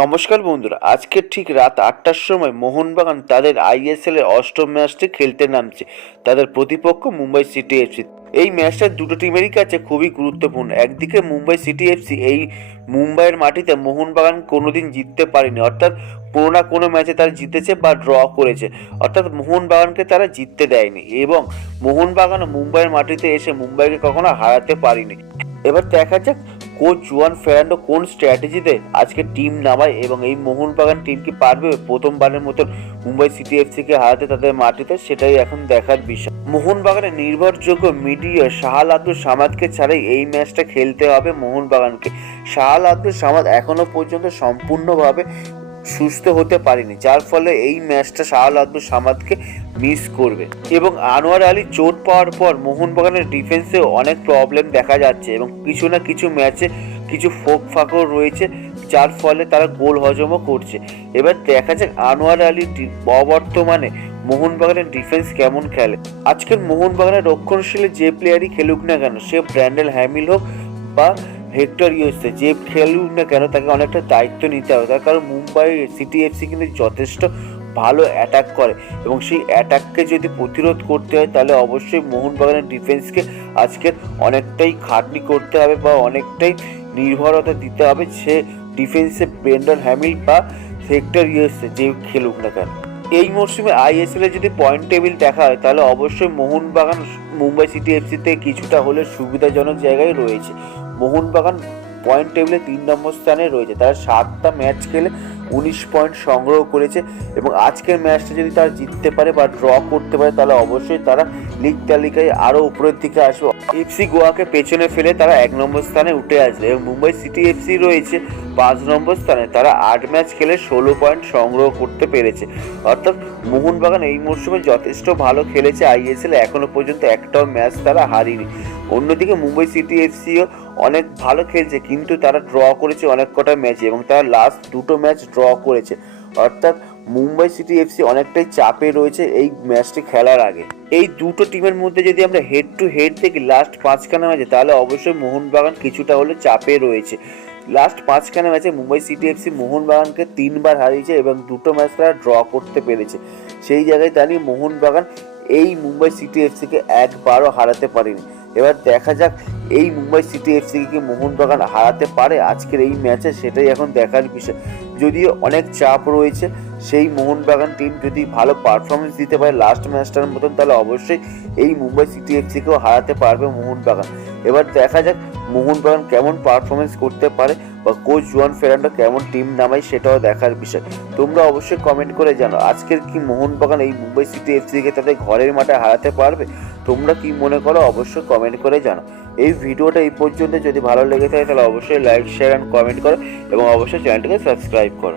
নমস্কার বন্ধুরা, আজকে ঠিক রাত আটটার সময় মোহনবাগান তাদের আইএসএল এর অষ্টম ম্যাচটি খেলতে নামছে তাদের প্রতিপক্ষ মুম্বাই সিটি এফসি। এই ম্যাচটা দুটো টিমেরই কাছে খুবই গুরুত্বপূর্ণ। একদিকে মুম্বাই সিটি এফসি, এই মুম্বাইয়ের মাটিতে মোহনবাগান কোনোদিন জিততে পারেনি। অর্থাৎ কোনো না কোনো ম্যাচে তারা জিতেছে বা ড্র করেছে। অর্থাৎ মোহনবাগানকে তারা জিততে দেয়নি এবং মোহনবাগান মুম্বাইয়ের মাটিতে এসে মুম্বাইকে কখনো হারাতে পারেনি। এবার দেখা যাক কোচ জুয়ান ফেরান্ডো কোন স্ট্র্যাটেজিতে আজকে টিম নামায় এবং এই মোহনবাগান টিম কি পারবে? প্রথমবারের মতন মুম্বাই সিটি এফসিকে হারাতে তাদের মাটিতে সেটাই এখন দেখার বিষয়। মোহনবাগানের নির্ভরযোগ্য মিডিয়া শাহাল আব্দুল সামাদকে ছাড়াই এই ম্যাচটা খেলতে হবে মোহনবাগানকে। শাহাল আব্দুল সামাদ এখনও পর্যন্ত সম্পূর্ণভাবে সুস্থ হতে পারেনি, যার ফলে এই ম্যাচটা শাহাল আব্দুল সামাদকে মিস করবে। এবং আনোয়ার আলী চোট পাওয়ার পর মোহনবাগানের ডিফেন্সে অনেক প্রবলেম দেখা যাচ্ছে এবং কিছু না কিছু ম্যাচে কিছু ফোক ফাঁকও রয়েছে, যার ফলে তারা গোল হজমও করছে। এবার দেখা যাক আনোয়ার আলী অবর্তমানে মোহনবাগানের ডিফেন্স কেমন খেলে। আজকের মোহনবাগানের রক্ষণশীলে যে প্লেয়ারই খেলুক না কেন, সে ব্র্যান্ডেল হ্যামিল হোক বা হেক্টর ইউসে যে খেলুক না কেন, তাকে অনেকটা দায়িত্ব নিতে হবে। তার কারণ মুম্বাই সিটি এফসি কিন্তু যথেষ্ট ভালো অ্যাটাক করে এবং সেই অ্যাটাককে যদি প্রতিরোধ করতে হয়, তাহলে অবশ্যই মোহনবাগানের ডিফেন্সকে আজকের অনেকটাই খাটনি করতে হবে বা অনেকটাই নির্ভরতা দিতে হবে সে ডিফেন্সে ব্রেন্ডন হ্যামিল বা সেক্টর ইউএসএ যে খেলুক না কেন। এই মরশুমে আইএসএল এ যদি পয়েন্ট টেবিল দেখা হয়, তাহলে অবশ্যই মোহনবাগান মুম্বাই সিটি এফসিতে কিছুটা হলে সুবিধাজনক জায়গায় রয়েছে। মোহনবাগান পয়েন্ট টেবিলে তিন নম্বর স্থানে রয়েছে। তারা সাতটা ম্যাচ খেলে উনিশ পয়েন্ট সংগ্রহ করেছে এবং আজকের ম্যাচটা যদি তারা জিততে পারে বা ড্র করতে পারে, তাহলে অবশ্যই তারা লিগ তালিকায় আরও উপরের দিকে আসবে। এফসি গোয়াকে পেছনে ফেলে তারা এক নম্বর স্থানে উঠে আসবে এবং মুম্বাই সিটি এফসি রয়েছে পাঁচ নম্বর স্থানে। তারা আট ম্যাচ খেলে ষোলো পয়েন্ট সংগ্রহ করতে পেরেছে। অর্থাৎ মোহনবাগান এই মরশুমে যথেষ্ট ভালো খেলেছে। আইএসএল এখনও পর্যন্ত একটাও ম্যাচ তারা হারিনি। অন্যদিকে মুম্বাই সিটি এফসিও অনেক ভালো খেলছে, কিন্তু তারা ড্র করেছে অনেক কটা ম্যাচে এবং তারা লাস্ট দুটো ম্যাচ ড্র করেছে। অর্থাৎ মুম্বাই সিটি এফসি অনেকটাই চাপে রয়েছে এই ম্যাচটি খেলার আগে। এই দুটো টিমের মধ্যে যদি আমরা হেড টু হেড দেখি লাস্ট পাঁচখানা ম্যাচে তাহলে অবশ্যই মোহনবাগান কিছুটা হলে চাপে রয়েছে। লাস্ট পাঁচখানা ম্যাচে মুম্বাই সিটি এফসি মোহনবাগানকে তিনবার হারিয়েছে এবং দুটো ম্যাচ তারা ড্র করতে পেরেছে। সেই জায়গায় দাঁড়িয়ে মোহনবাগান এই মুম্বাই সিটি এফসিকে একবারও হারাতে পারেনি। এবার দেখা যাক এই মুম্বাই সিটি এফসিকে কি মোহনবাগান হারাতে পারে। আজকের এই ম্যাচে সেটাই এখন দেখার বিষয়। যদিও অনেক চাপ রয়েছে, সেই মোহনবাগান টিম যদি ভালো পারফরমেন্স দিতে পারে লাস্ট ম্যাচটার মতন, তাহলে অবশ্যই এই মুম্বাই সিটি এফসিকেও হারাতে পারবে মোহনবাগান। এবার দেখা যাক মোহনবাগান কেমন পারফরমেন্স করতে পারে বা কোচ জুয়ান ফেরান্ডো কেমন টিম নামায় সেটাও দেখার বিষয়। তোমরা অবশ্যই কমেন্ট করে জানো আজকের কি মোহনবাগান এই মুম্বাই সিটি এফসিকে তাদের ঘরের মাঠে হারাতে পারবে? তোমরা কি মনে করো, অবশ্যই কমেন্ট করে জানো এই ভিডিওটা এই পর্যন্ত। যদি ভালো লেগে থাকে, তাহলে অবশ্যই লাইক শেয়ার অ্যান্ড কমেন্ট করো এবং অবশ্যই চ্যানেলটিকে সাবস্ক্রাইব করো।